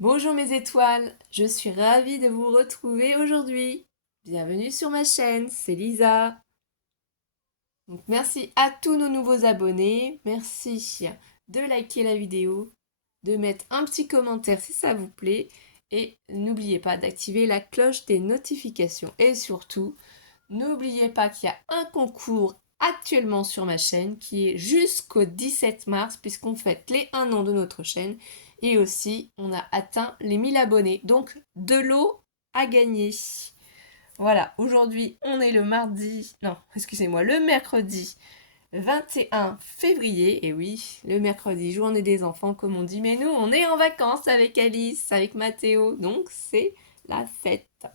Bonjour mes étoiles, je suis ravie de vous retrouver aujourd'hui. Bienvenue sur ma chaîne, c'est Lisa. Donc, merci à tous nos nouveaux abonnés, merci de liker la vidéo, de mettre un petit commentaire si ça vous plaît et n'oubliez pas d'activer la cloche des notifications. Et surtout, n'oubliez pas qu'il y a un concours actuellement sur ma chaîne qui est jusqu'au 17 mars puisqu'on fête les 1 an de notre chaîne et aussi on a atteint les 1000 abonnés. Donc de l'eau à gagner. Voilà, aujourd'hui on est le mardi, non, excusez-moi, le mercredi 21 février. Et oui, le mercredi, journée des enfants comme on dit, mais nous on est en vacances avec Alice, avec Mathéo, donc c'est la fête.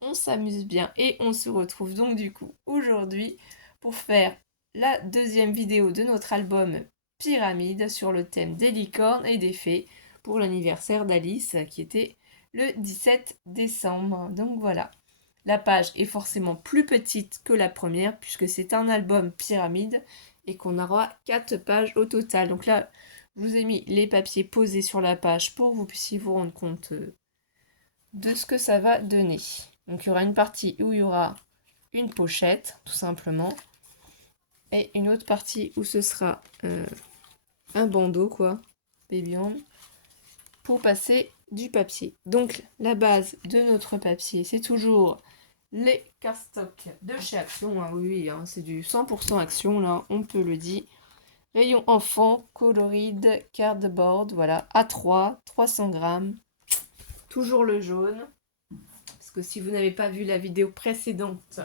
On s'amuse bien et on se retrouve donc du coup aujourd'hui pour faire la deuxième vidéo de notre album Pyramide sur le thème des licornes et des fées pour l'anniversaire d'Alice qui était le 17 décembre. Donc voilà. La page est forcément plus petite que la première puisque c'est un album pyramide et qu'on aura 4 pages au total. Donc là, je vous ai mis les papiers posés sur la page pour que vous puissiez vous rendre compte de ce que ça va donner. Donc il y aura une partie où il y aura une pochette, tout simplement, et une autre partie où ce sera un bandeau, quoi, baby hand, pour passer du papier. Donc la base de notre papier, c'est toujours les cardstocks de chez Action. Ah oui, hein, c'est du 100% Action, là, on peut le dire. Rayon enfant, coloride, cardboard, voilà, A3, 300 grammes. Toujours le jaune. Parce que si vous n'avez pas vu la vidéo précédente,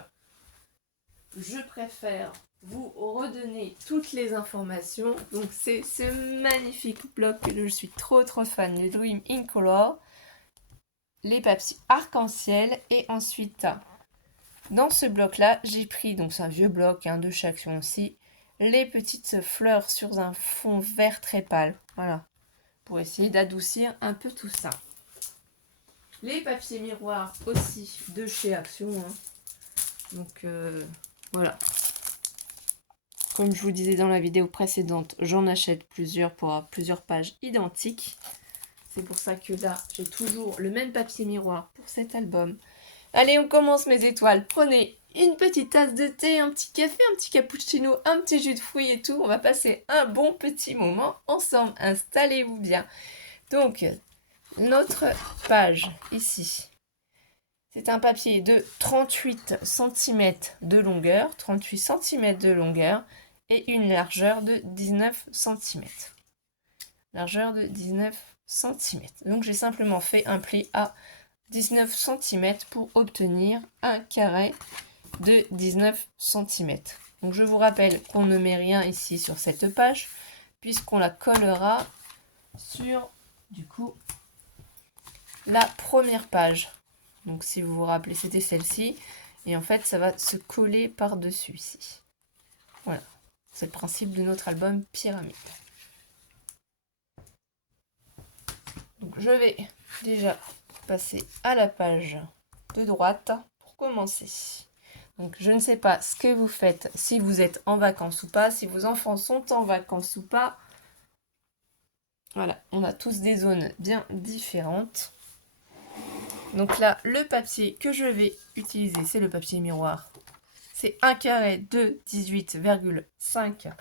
je préfère vous redonner toutes les informations. Donc c'est ce magnifique bloc que je suis trop fan, le Dream in Color, les papiers arc-en-ciel et ensuite dans ce bloc là j'ai pris, donc c'est un vieux bloc hein, de chez Action aussi, les petites fleurs sur un fond vert très pâle, voilà, pour essayer d'adoucir un peu tout ça. Les papiers miroirs aussi de chez Action, hein. Donc voilà. Comme je vous disais dans la vidéo précédente, j'en achète plusieurs pour avoir plusieurs pages identiques. C'est pour ça que là, j'ai toujours le même papier miroir pour cet album. Allez, on commence mes étoiles. Prenez une petite tasse de thé, un petit café, un petit cappuccino, un petit jus de fruits et tout. On va passer un bon petit moment ensemble. Installez-vous bien. Donc, notre page ici. C'est un papier de 38 cm de longueur. 38 cm de longueur. Et une largeur de 19 cm. Largeur de 19 cm. Donc j'ai simplement fait un pli à 19 cm pour obtenir un carré de 19 cm. Donc je vous rappelle qu'on ne met rien ici sur cette page puisqu'on la collera sur du coup la première page. Donc si vous vous rappelez, c'était celle-ci. Et en fait, ça va se coller par-dessus ici. Voilà. C'est le principe de notre album Pyramide. Donc je vais déjà passer à la page de droite pour commencer. Donc je ne sais pas ce que vous faites, si vous êtes en vacances ou pas, si vos enfants sont en vacances ou pas. Voilà, on a tous des zones bien différentes. Donc là, le papier que je vais utiliser, c'est le papier miroir. C'est un carré de 18,5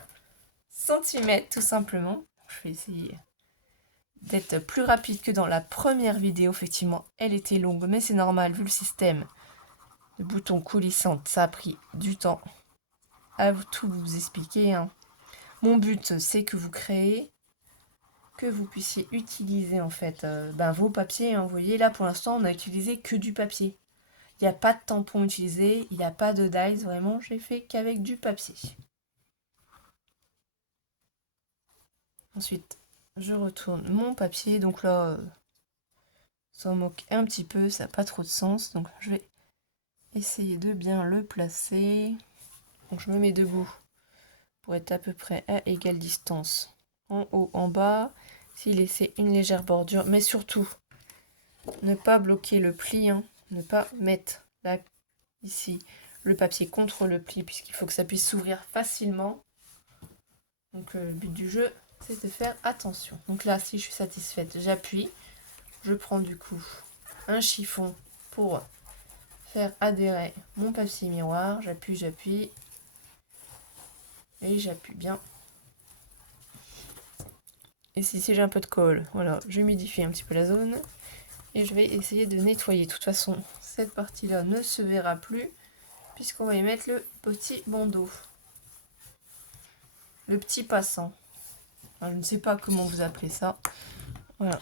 cm tout simplement. Je vais essayer d'être plus rapide que dans la première vidéo. Effectivement, elle était longue, mais c'est normal vu le système de boutons coulissants. Ça a pris du temps à tout vous expliquer, hein. Mon but, c'est que vous créez, que vous puissiez utiliser en fait vos papiers, hein. Vous voyez, là pour l'instant, on a utilisé que du papier. Il n'y a pas de tampon utilisé, il n'y a pas de dies, vraiment, j'ai fait qu'avec du papier. Ensuite, je retourne mon papier. Donc là, ça en moque un petit peu, ça n'a pas trop de sens. Donc je vais essayer de bien le placer. Donc je me mets debout pour être à peu près à égale distance. En haut, en bas. Si laisser une légère bordure, mais surtout, ne pas bloquer le pli, hein. Ne pas mettre là, ici, le papier contre le pli, puisqu'il faut que ça puisse s'ouvrir facilement. Donc le but du jeu, c'est de faire attention. Donc là, si je suis satisfaite, j'appuie je prends du coup un chiffon pour faire adhérer mon papier miroir. J'appuie et j'appuie bien. Et si j'ai un peu de colle, voilà, j'humidifie un petit peu la zone et je vais essayer de nettoyer. De toute façon, cette partie-là ne se verra plus puisqu'on va y mettre le petit bandeau, le petit passant. Enfin, je ne sais pas comment vous appelez ça. Voilà.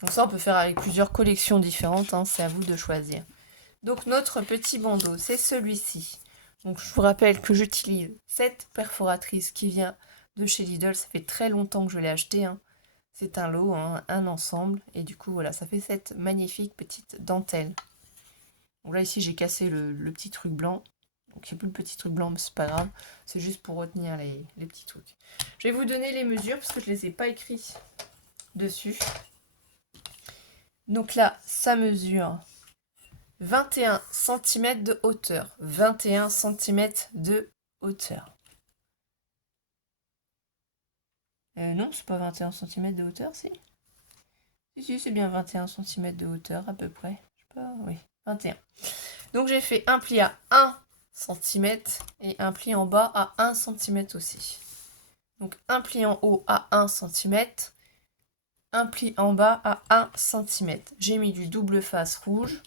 Donc ça, on peut faire avec plusieurs collections différentes, hein, c'est à vous de choisir. Donc notre petit bandeau, c'est celui-ci. Donc je vous rappelle que j'utilise cette perforatrice qui vient de chez Lidl. Ça fait très longtemps que je l'ai acheté, hein. C'est un lot, hein, un ensemble. Et du coup, voilà, ça fait cette magnifique petite dentelle. Donc là, ici, j'ai cassé le petit truc blanc. Donc il n'y a plus le petit truc blanc, mais c'est pas grave. C'est juste pour retenir les petits trucs. Je vais vous donner les mesures parce que je ne les ai pas écrites dessus. Donc là, ça mesure 21 cm de hauteur. 21 cm de hauteur. Non, c'est pas 21 cm de hauteur, si. Si, c'est bien 21 cm de hauteur à peu près. Je sais pas, oui, 21. Donc j'ai fait un pli à 1 cm et un pli en bas à 1 cm aussi. Donc un pli en haut à 1 cm, un pli en bas à 1 cm. J'ai mis du double face rouge,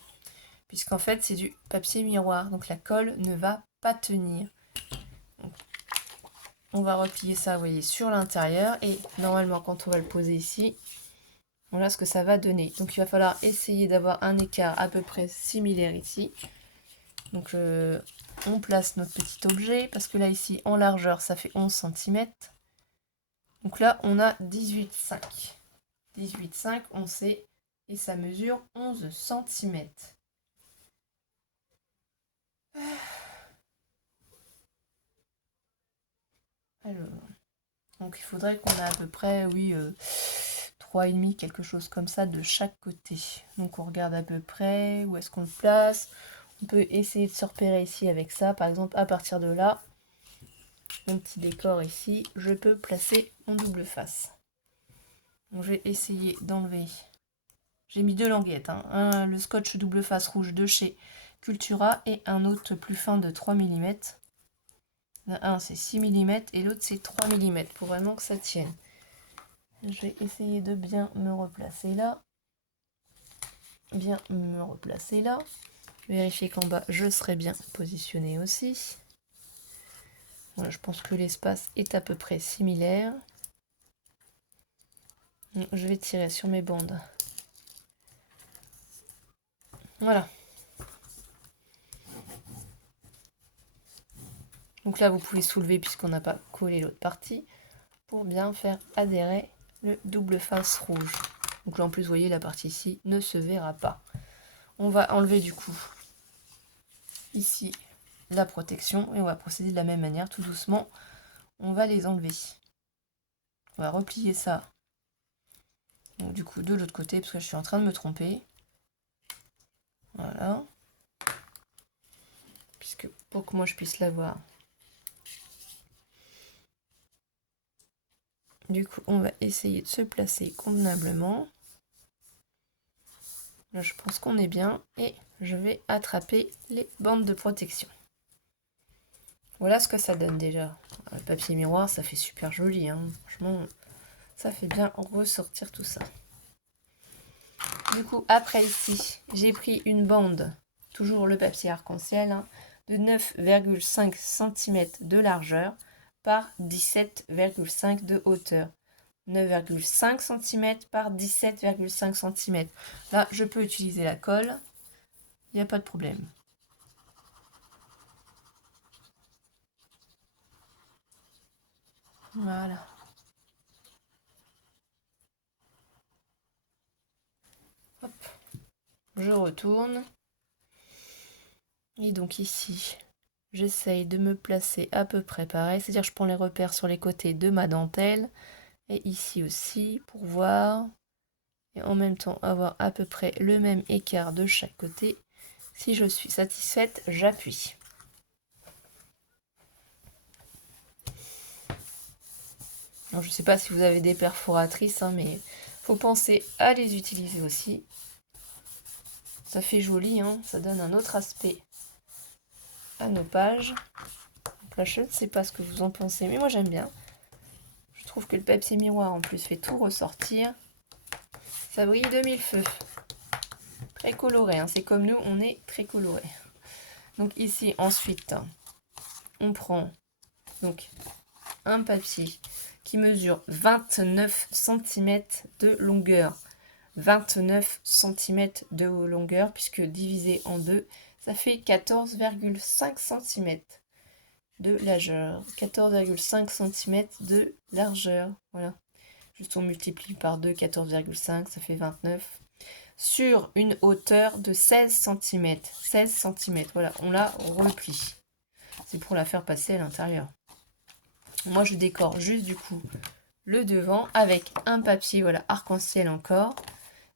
puisqu'en fait c'est du papier miroir, donc la colle ne va pas tenir. Donc, on va replier ça, vous voyez, sur l'intérieur, et normalement quand on va le poser ici, voilà ce que ça va donner. Donc il va falloir essayer d'avoir un écart à peu près similaire ici. Donc on place notre petit objet, parce que là ici en largeur ça fait 11 cm. Donc là on a 18,5. 18,5 on sait, et ça mesure 11 cm. Alors, donc il faudrait qu'on ait à peu près, oui, 3,5, quelque chose comme ça de chaque côté. Donc on regarde à peu près où est-ce qu'on le place. On peut essayer de se repérer ici avec ça. Par exemple, à partir de là, mon petit décor ici, je peux placer mon double face. Donc, je vais essayer d'enlever. J'ai mis deux languettes, hein. Le scotch double face rouge de chez Cultura et un autre plus fin de 3 mm. Un c'est 6 mm et l'autre c'est 3 mm pour vraiment que ça tienne. Je vais essayer de bien me replacer là. Bien me replacer là. Vérifier qu'en bas je serai bien positionnée aussi. Voilà, je pense que l'espace est à peu près similaire. Je vais tirer sur mes bandes. Voilà. Donc là, vous pouvez soulever puisqu'on n'a pas collé l'autre partie pour bien faire adhérer le double face rouge. Donc là, en plus, vous voyez, la partie ici ne se verra pas. On va enlever du coup ici la protection et on va procéder de la même manière, tout doucement. On va les enlever. On va replier ça. Donc, du coup, de l'autre côté, parce que je suis en train de me tromper. Voilà. Puisque pour que moi je puisse la voir. Du coup, on va essayer de se placer convenablement. Là, je pense qu'on est bien. Et je vais attraper les bandes de protection. Voilà ce que ça donne déjà. Le papier miroir, ça fait super joli, hein. Franchement, ça fait bien ressortir tout ça. Du coup, après ici, j'ai pris une bande, toujours le papier arc-en-ciel, hein, de 9,5 cm de largeur par 17,5 de hauteur. 9,5 cm par 17,5 cm. Là, je peux utiliser la colle, il n'y a pas de problème. Voilà. Hop. Je retourne. Et donc ici, j'essaye de me placer à peu près pareil. C'est-à-dire je prends les repères sur les côtés de ma dentelle. Et ici aussi, pour voir. Et en même temps, avoir à peu près le même écart de chaque côté. Si je suis satisfaite, j'appuie. Alors, je ne sais pas si vous avez des perforatrices, hein, mais faut penser à les utiliser aussi. Ça fait joli, hein, ça donne un autre aspect à nos pages. Donc là, je ne sais pas ce que vous en pensez, mais moi j'aime bien. Je trouve que le papier miroir en plus fait tout ressortir. Ça brille de mille feux. Très coloré, hein. C'est comme nous, on est très coloré. Donc ici, ensuite, on prend donc un papier qui mesure 29 cm de longueur. 29 cm de longueur, puisque divisé en deux, ça fait 14,5 cm de largeur. 14,5 cm de largeur. Voilà. Juste on multiplie par 2, 14,5, ça fait 29. Sur une hauteur de 16 cm. 16 cm, voilà, on la replie. C'est pour la faire passer à l'intérieur. Moi, je décore juste du coup le devant avec un papier, voilà, arc-en-ciel encore,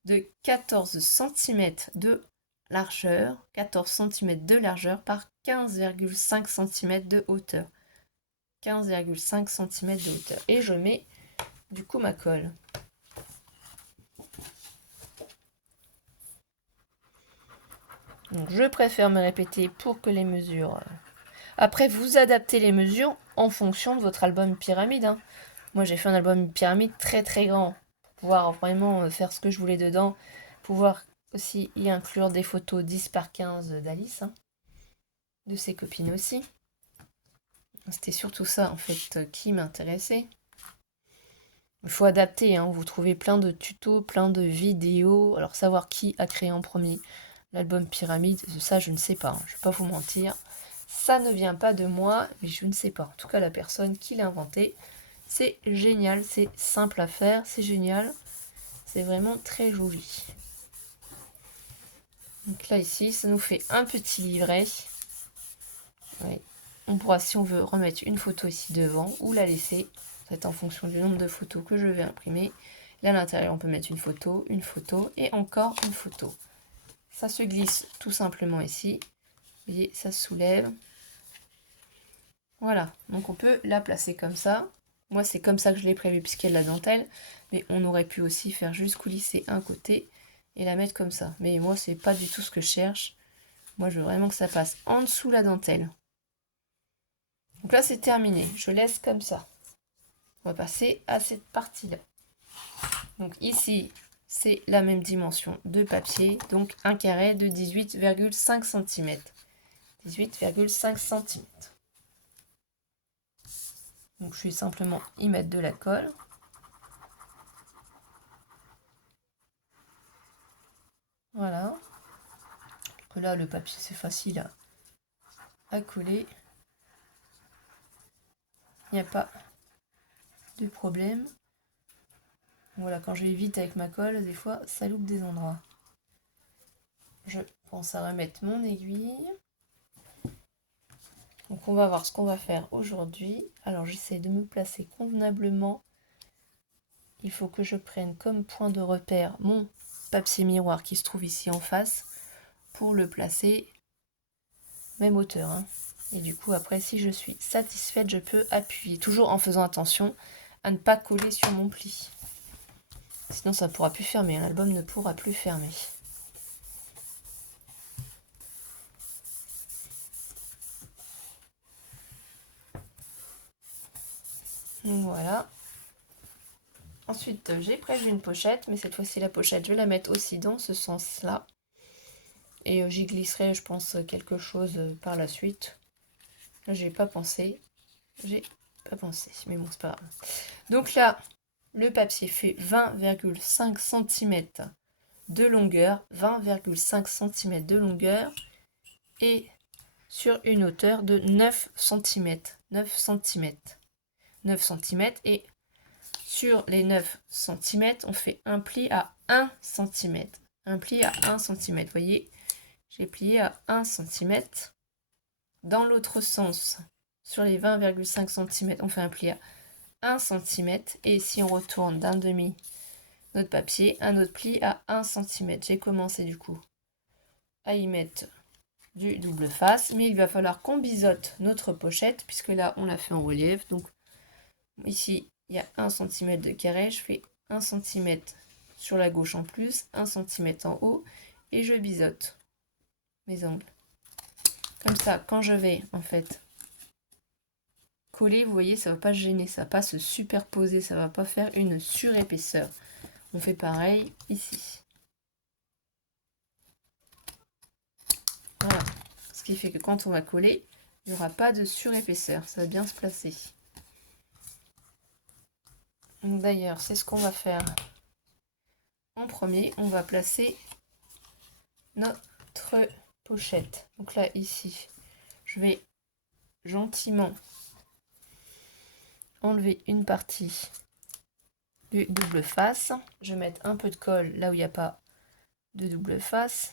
de 14 cm de largeur, 14 cm de largeur par 15,5 cm de hauteur. 15,5 cm de hauteur. Et je mets du coup ma colle. Donc je préfère me répéter pour que les mesures... Après, vous adaptez les mesures en fonction de votre album pyramide, hein. Moi, j'ai fait un album pyramide très très grand. Pour pouvoir vraiment faire ce que je voulais dedans. Pouvoir aussi y inclure des photos 10 par 15 d'Alice, hein, de ses copines aussi. C'était surtout ça, en fait, qui m'intéressait. Il faut adapter, hein. Vous trouvez plein de tutos, plein de vidéos. Alors, savoir qui a créé en premier l'album pyramide, ça, je ne sais pas, hein. Je ne vais pas vous mentir. Ça ne vient pas de moi, mais je ne sais pas. En tout cas, la personne qui l'a inventé, c'est génial, c'est simple à faire, c'est génial. C'est vraiment très joli. Donc là, ici, ça nous fait un petit livret. Ouais. On pourra, si on veut, remettre une photo ici devant ou la laisser. C'est en fonction du nombre de photos que je vais imprimer. Là, à l'intérieur, on peut mettre une photo et encore une photo. Ça se glisse tout simplement ici. Vous voyez, ça se soulève. Voilà, donc on peut la placer comme ça. Moi, c'est comme ça que je l'ai prévu puisqu'il y a de la dentelle. Mais on aurait pu aussi faire juste coulisser un côté et la mettre comme ça. Mais moi, c'est pas du tout ce que je cherche. Moi, je veux vraiment que ça passe en dessous la dentelle. Donc là, c'est terminé. Je laisse comme ça. On va passer à cette partie-là. Donc ici, c'est la même dimension de papier. Donc un carré de 18,5 cm. 18,5 cm. Donc je vais simplement y mettre de la colle. Voilà. Donc là, le papier, c'est facile à coller. Il n'y a pas de problème. Voilà, quand je vais vite avec ma colle, des fois, ça loupe des endroits. Je pense à remettre mon aiguille. Donc on va voir ce qu'on va faire aujourd'hui. Alors j'essaie de me placer convenablement. Il faut que je prenne comme point de repère mon papier miroir qui se trouve ici en face pour le placer même hauteur, hein. Et du coup après, si je suis satisfaite, je peux appuyer, toujours en faisant attention à ne pas coller sur mon pli. Sinon ça ne pourra plus fermer, l'album ne pourra plus fermer. Donc voilà. Ensuite, j'ai prévu une pochette, mais cette fois-ci la pochette, je vais la mettre aussi dans ce sens-là. Et j'y glisserai, je pense, quelque chose par la suite. Là, j'ai pas pensé. Mais bon, c'est pas grave. Donc là, le papier fait 20,5 cm de longueur. 20,5 cm de longueur. Et sur une hauteur de 9 cm. 9 cm. 9 cm. Et sur les 9 cm, on fait un pli à 1 cm. Un pli à 1 cm. Vous voyez, j'ai plié à 1 cm. Dans l'autre sens, sur les 20,5 cm, on fait un pli à 1 cm. Et si on retourne d'un demi notre papier, un autre pli à 1 cm. J'ai commencé du coup à y mettre du double face. Mais il va falloir qu'on biseaute notre pochette, puisque là, on l'a fait en relief. Donc ici, il y a 1 cm de carré, je fais 1 cm sur la gauche en plus, 1 cm en haut, et je biseaute mes angles. Comme ça, quand je vais en fait coller, vous voyez, ça ne va pas gêner, ça ne va pas se superposer, ça ne va pas faire une surépaisseur. On fait pareil ici. Voilà. Ce qui fait que quand on va coller, il n'y aura pas de surépaisseur, ça va bien se placer. D'ailleurs, c'est ce qu'on va faire. En premier, on va placer notre pochette. Donc là, ici, je vais gentiment enlever une partie du double face. Je vais mettre un peu de colle là où il n'y a pas de double face.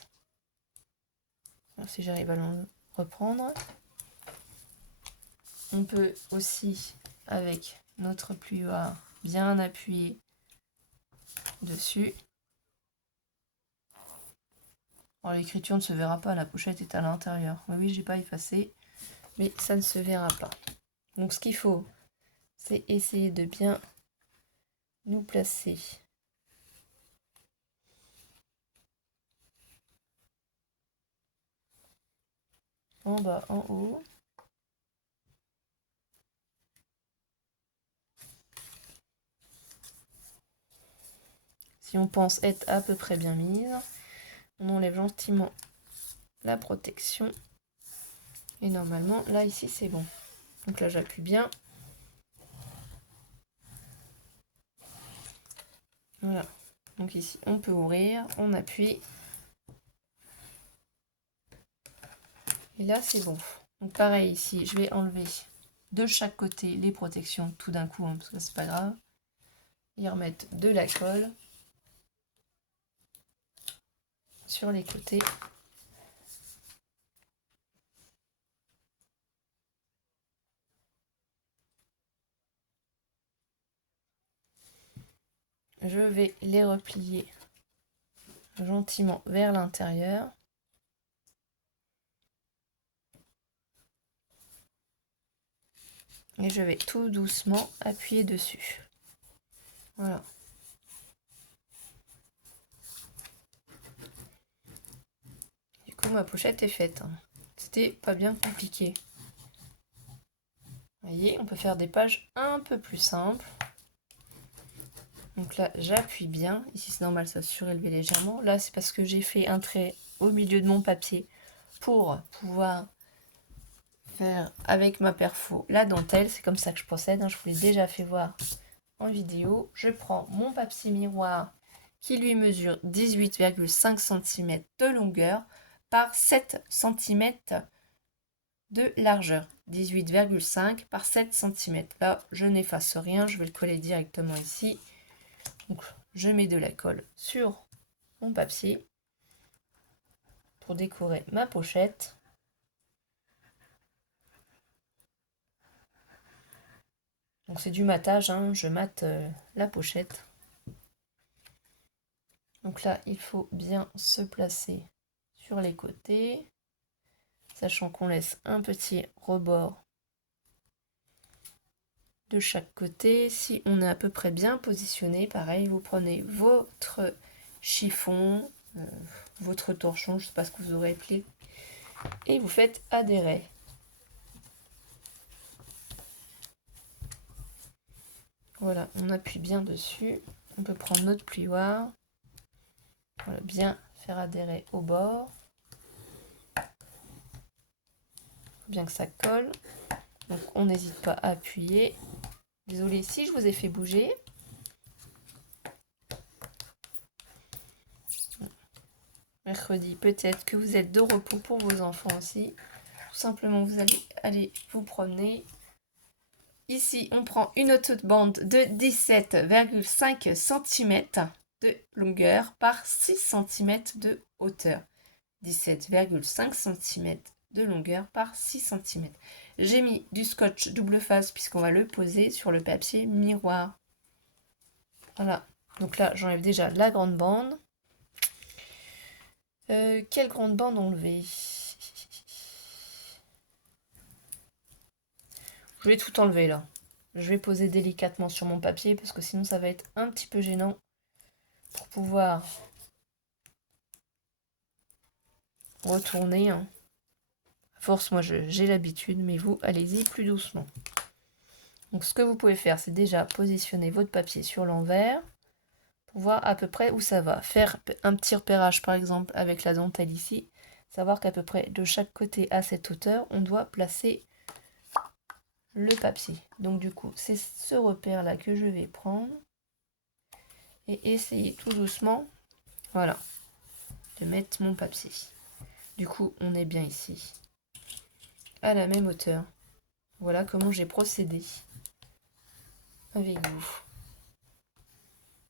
Alors, si j'arrive à le reprendre. On peut aussi, avec notre plioir, bien appuyer dessus. Alors, l'écriture ne se verra pas, la pochette est à l'intérieur. Oui, j'ai pas effacé, mais ça ne se verra pas. Donc, ce qu'il faut, c'est essayer de bien nous placer en bas, en haut. Si on pense être à peu près bien mise, on enlève gentiment la protection. Et normalement, là, ici, c'est bon. Donc là, j'appuie bien. Voilà. Donc ici, on peut ouvrir, on appuie. Et là, c'est bon. Donc pareil ici, je vais enlever de chaque côté les protections tout d'un coup, hein, parce que c'est pas grave. Et remettre de la colle sur les côtés. Je vais les replier gentiment vers l'intérieur. Et je vais tout doucement appuyer dessus. Voilà. Du coup, ma pochette est faite. Hein. C'était pas bien compliqué. Vous voyez, on peut faire des pages un peu plus simples. Donc là, j'appuie bien. Ici, c'est normal, ça surélevé légèrement. Là, c'est parce que j'ai fait un trait au milieu de mon papier pour pouvoir faire avec ma perfo la dentelle. C'est comme ça que je procède. Hein. Je vous l'ai déjà fait voir en vidéo. Je prends mon papier miroir qui lui mesure 18,5 cm de longueur par 7 cm de largeur. 18,5 par 7 cm. Là, je n'efface rien. Je vais le coller directement ici. Donc, je mets de la colle sur mon papier pour décorer ma pochette. Donc c'est du matage, hein, je mate la pochette. Donc là, il faut bien se placer sur les côtés, sachant qu'on laisse un petit rebord de chaque côté. Si on est à peu près bien positionné, pareil, vous prenez votre chiffon, votre torchon, je ne sais pas ce que vous aurez appelé, et vous faites adhérer. Voilà, on appuie bien dessus. On peut prendre notre plioir. Voilà, bien faire adhérer au bord. Faut bien que ça colle. Donc on n'hésite pas à appuyer. Désolée si je vous ai fait bouger. Mercredi, peut-être que vous êtes de repos pour vos enfants aussi. Tout simplement, vous allez aller vous promener. Ici, on prend une autre bande de 17,5 cm de longueur par 6 cm de hauteur. 17,5 cm de longueur par 6 cm. J'ai mis du scotch double face puisqu'on va le poser sur le papier miroir. Voilà, donc là j'enlève déjà la grande bande. Quelle grande bande enlever? Je vais tout enlever là. je vais poser délicatement sur mon papier parce que sinon ça va être un petit peu gênant pour pouvoir retourner. À force, moi j'ai l'habitude, mais vous, allez-y plus doucement. Donc ce que vous pouvez faire, c'est déjà positionner votre papier sur l'envers pour voir à peu près où ça va. Faire un petit repérage par exemple avec la dentelle ici. Savoir qu'à peu près de chaque côté à cette hauteur, on doit placer le papier. Donc du coup, c'est ce repère-là que je vais prendre et essayer tout doucement, voilà, de mettre mon papier. Du coup, on est bien ici, à la même hauteur. Voilà comment j'ai procédé avec vous.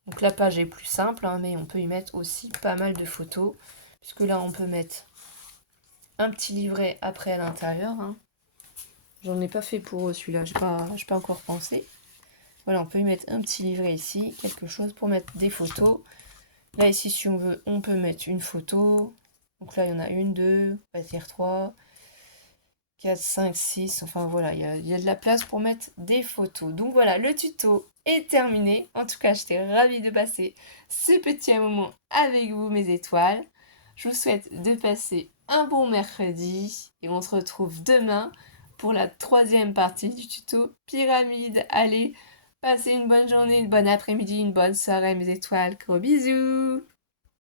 Donc la page est plus simple, hein, mais on peut y mettre aussi pas mal de photos, puisque là on peut mettre un petit livret après à l'intérieur. Hein. J'en ai pas fait pour celui-là, j'ai pas encore pensé. Voilà, on peut y mettre un petit livret ici, quelque chose pour mettre des photos. Là ici, si on veut, on peut mettre une photo. Donc là, il y en a une, deux, on va dire 3, 4, 5, 6. Enfin voilà, il y a de la place pour mettre des photos. Donc voilà, le tuto est terminé. En tout cas, j'étais ravie de passer ce petit moment avec vous, mes étoiles. Je vous souhaite de passer un bon mercredi et on se retrouve demain pour la 3e partie du tuto pyramide. Allez, passez une bonne journée, une bonne après-midi, une bonne soirée, mes étoiles. Gros bisous!